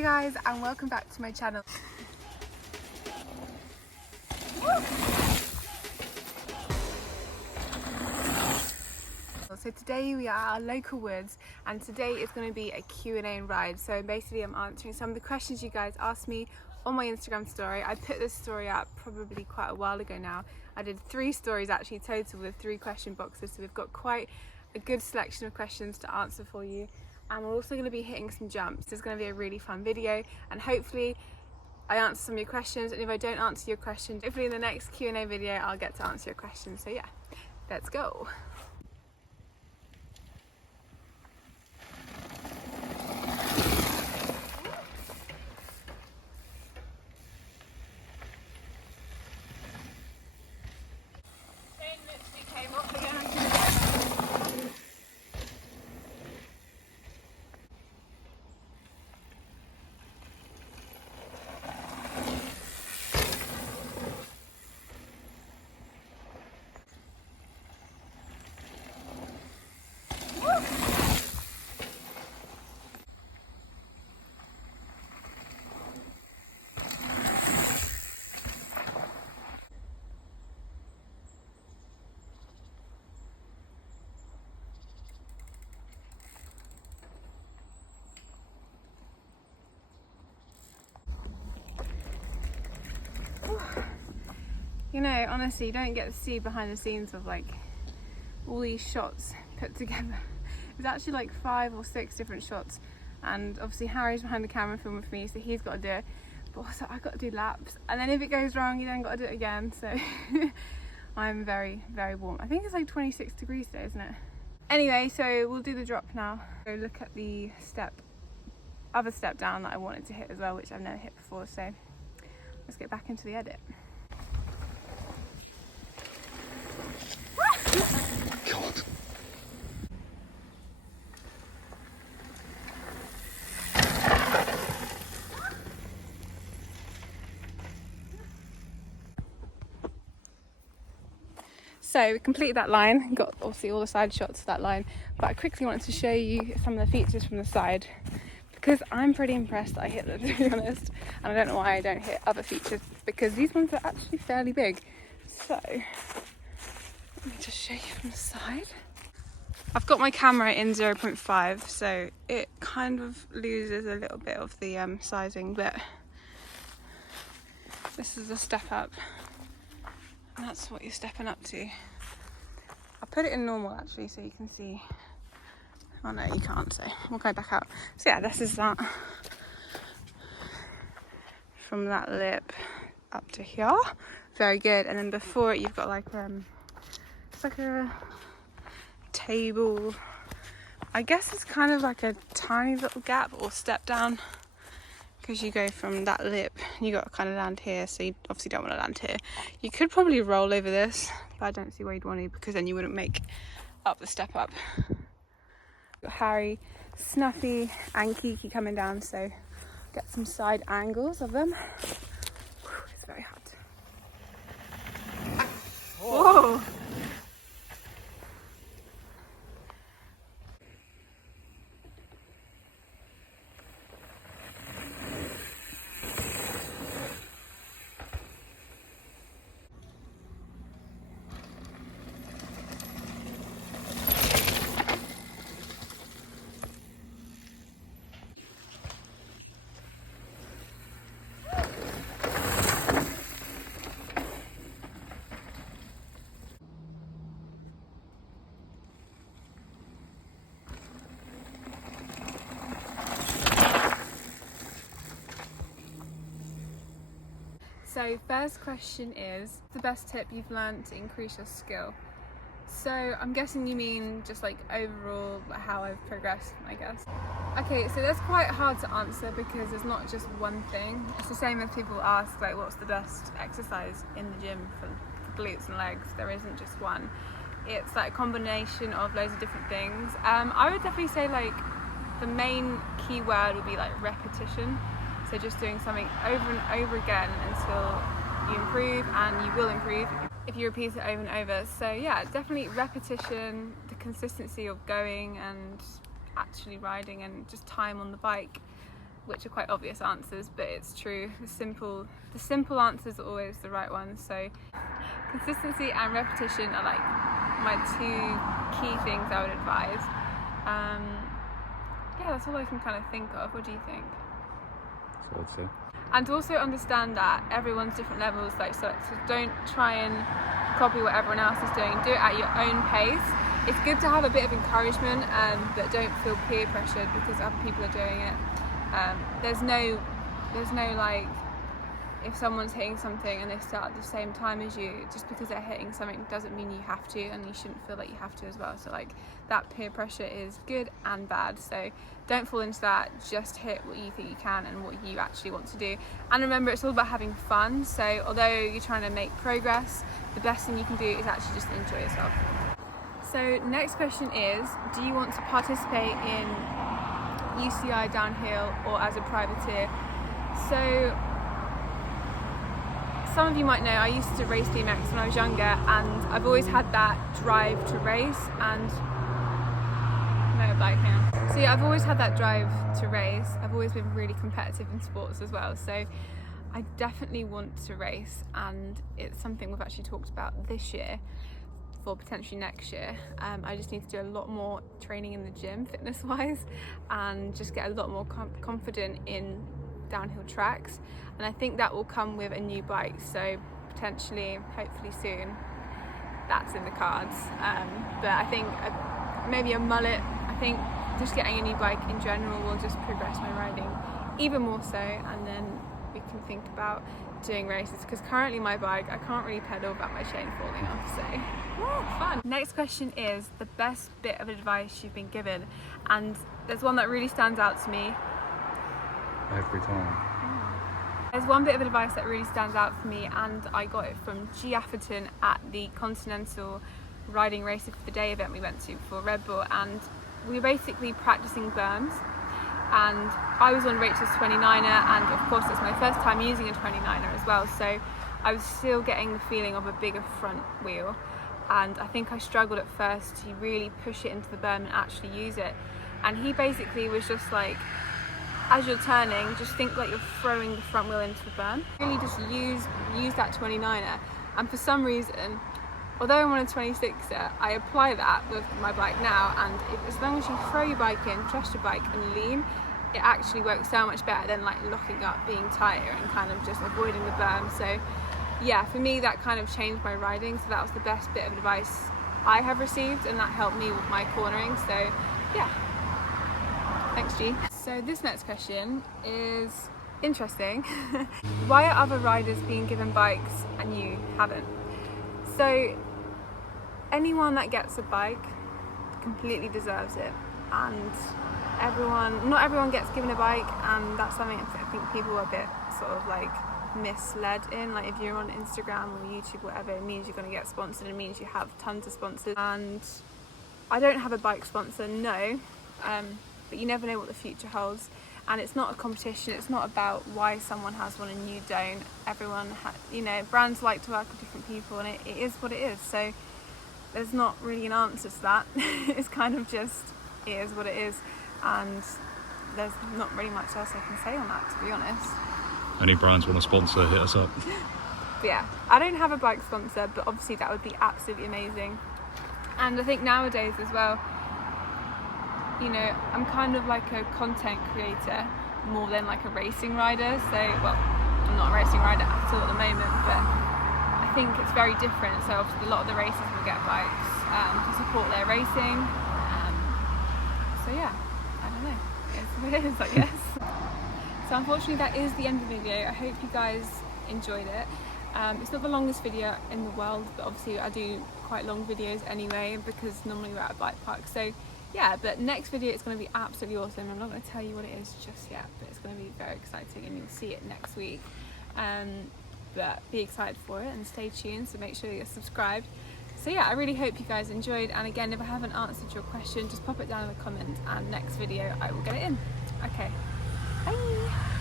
Hey guys, and welcome back to my channel. So today we are at our local woods, and today is going to be a Q&A and ride. So basically I'm answering some of the questions you guys asked me on my Instagram story. I put this story up probably quite a while ago now. I did 3 stories actually total with 3 question boxes, so we've got quite a good selection of questions to answer for you. And we're also going to be hitting some jumps. It's going to be a really fun video, and hopefully I answer some of your questions, and if I don't answer your question, hopefully in the next Q&A video I'll get to answer your questions. So yeah, let's go. You know, honestly, you don't get to see behind the scenes of like all these shots put together. It's actually like 5 or 6 different shots, and obviously Harry's behind the camera filming with me, so he's got to do it, but also I've got to do laps, and then if it goes wrong you then got to do it again. So I'm very warm. I think it's like 26 degrees today, isn't it? Anyway, so we'll do the drop now. Go look at the other step down that I wanted to hit as well, which I've never hit before, so let's get back into the edit. God. So we completed that line, got obviously all the side shots of that line, but I quickly wanted to show you some of the features from the side, because I'm pretty impressed that I hit them, to be honest, and I don't know why I don't hit other features, because these ones are actually fairly big. So let me just show you from the side. I've got my camera in 0.5, so it kind of loses a little bit of the sizing, but this is a step up, and that's what you're stepping up to. I'll put it in normal actually so you can see. Oh no, you can't, so we'll go back out. So yeah, this is that. From that lip up to here. Very good. And then before it you've got like it's like a table. I guess it's kind of like a tiny little gap or step down, because you go from that lip, you got to kind of land here, so you obviously don't want to land here. You could probably roll over this, but I don't see why you'd want to, because then you wouldn't make up the step up. Got Harry, Snuffy and Kiki coming down, so get some side angles of them. Whew, it's very hot. Whoa! So first question is, the best tip you've learned to increase your skill? So I'm guessing you mean just like overall how I've progressed, I guess. Okay, so that's quite hard to answer because there's not just one thing. It's the same if people ask like what's the best exercise in the gym for glutes and legs. There isn't just one. It's like a combination of loads of different things. I would definitely say like the main key word would be like repetition. So just doing something over and over again until you improve, and you will improve if you repeat it over and over. So yeah, definitely repetition, the consistency of going and actually riding, and just time on the bike which are quite obvious answers, but it's true. The simple answers are always the right ones. So consistency and repetition are like my two key things I would advise. Yeah, that's all I can kind of think of. What do you think? So I'd say. And also understand that everyone's different levels, so don't try and copy what everyone else is doing. Do it at your own pace. It's good to have a bit of encouragement, but don't feel peer pressured because other people are doing it. There's no like, if someone's hitting something and they start at the same time as you, just because they're hitting something doesn't mean you have to, and you shouldn't feel like you have to as well. So like, that peer pressure is good and bad, so don't fall into that. Just hit what you think you can and what you actually want to do. And remember, it's all about having fun. So although you're trying to make progress, the best thing you can do is actually just enjoy yourself. So next question is, do you want to participate in UCI downhill or as a privateer? So some of you might know I used to race BMX when I was younger, and I've always had that drive to race, and no bike now. So yeah, I've always had that drive to race. I've always been really competitive in sports as well, so I definitely want to race, and it's something we've actually talked about this year for potentially next year. I just need to do a lot more training in the gym, fitness wise, and just get a lot more confident in downhill tracks, and I think that will come with a new bike, so potentially, hopefully soon, that's in the cards. But I think maybe a mullet. I think just getting a new bike in general will just progress my riding even more so, and then we can think about doing races, because currently my bike, I can't really pedal without my chain falling off, so fun. Next question is the best bit of advice you've been given, and there's one that really stands out to me. Every time. There's one bit of advice that really stands out for me, and I got it from G Atherton at the Continental Riding Race of the Day event we went to for Red Bull, and we were basically practicing berms, and I was on Rachel's 29er, and of course it's my first time using a 29er as well, so I was still getting the feeling of a bigger front wheel, and I think I struggled at first to really push it into the berm and actually use it. And he basically was just like, as you're turning, just think like you're throwing the front wheel into the berm. Really just use that 29er. And for some reason, although I'm on a 26er, I apply that with my bike now, and as long as you throw your bike in, trust your bike and lean, it actually works so much better than like locking up, being tighter and kind of just avoiding the berm. So yeah, for me that kind of changed my riding, so that was the best bit of advice I have received, and that helped me with my cornering. So yeah, thanks G. So this next question is interesting. Why are other riders being given bikes and you haven't? So anyone that gets a bike completely deserves it, and not everyone gets given a bike, and that's something I think people are a bit sort of like misled in. Like, if you're on Instagram or YouTube, whatever, it means you're going to get sponsored, it means you have tons of sponsors, and I don't have a bike sponsor, no, but you never know what the future holds, and it's not a competition. It's not about why someone has one and you don't. Everyone brands like to work with different people, and it is what it is, so there's not really an answer to that. It's kind of just, it is what it is, and there's not really much else I can say on that, to be honest. Any brands want to sponsor, hit us up. But yeah, I don't have a bike sponsor, but obviously that would be absolutely amazing. And I think nowadays as well, I'm kind of like a content creator more than like a racing rider. So, well, I'm not a racing rider at all at the moment, but I think it's very different. So obviously a lot of the racers will get bikes to support their racing. So yeah, I don't know. It's what it is, I guess. So unfortunately that is the end of the video. I hope you guys enjoyed it. It's not the longest video in the world, but obviously I do quite long videos anyway, because normally we're at a bike park. So yeah, but next video is going to be absolutely awesome. I'm not going to tell you what it is just yet, but it's going to be very exciting, and you'll see it next week. But be excited for it and stay tuned, so make sure you're subscribed. So yeah, I really hope you guys enjoyed, and again, if I haven't answered your question, just pop it down in the comments, and next video I will get it in. Okay, bye!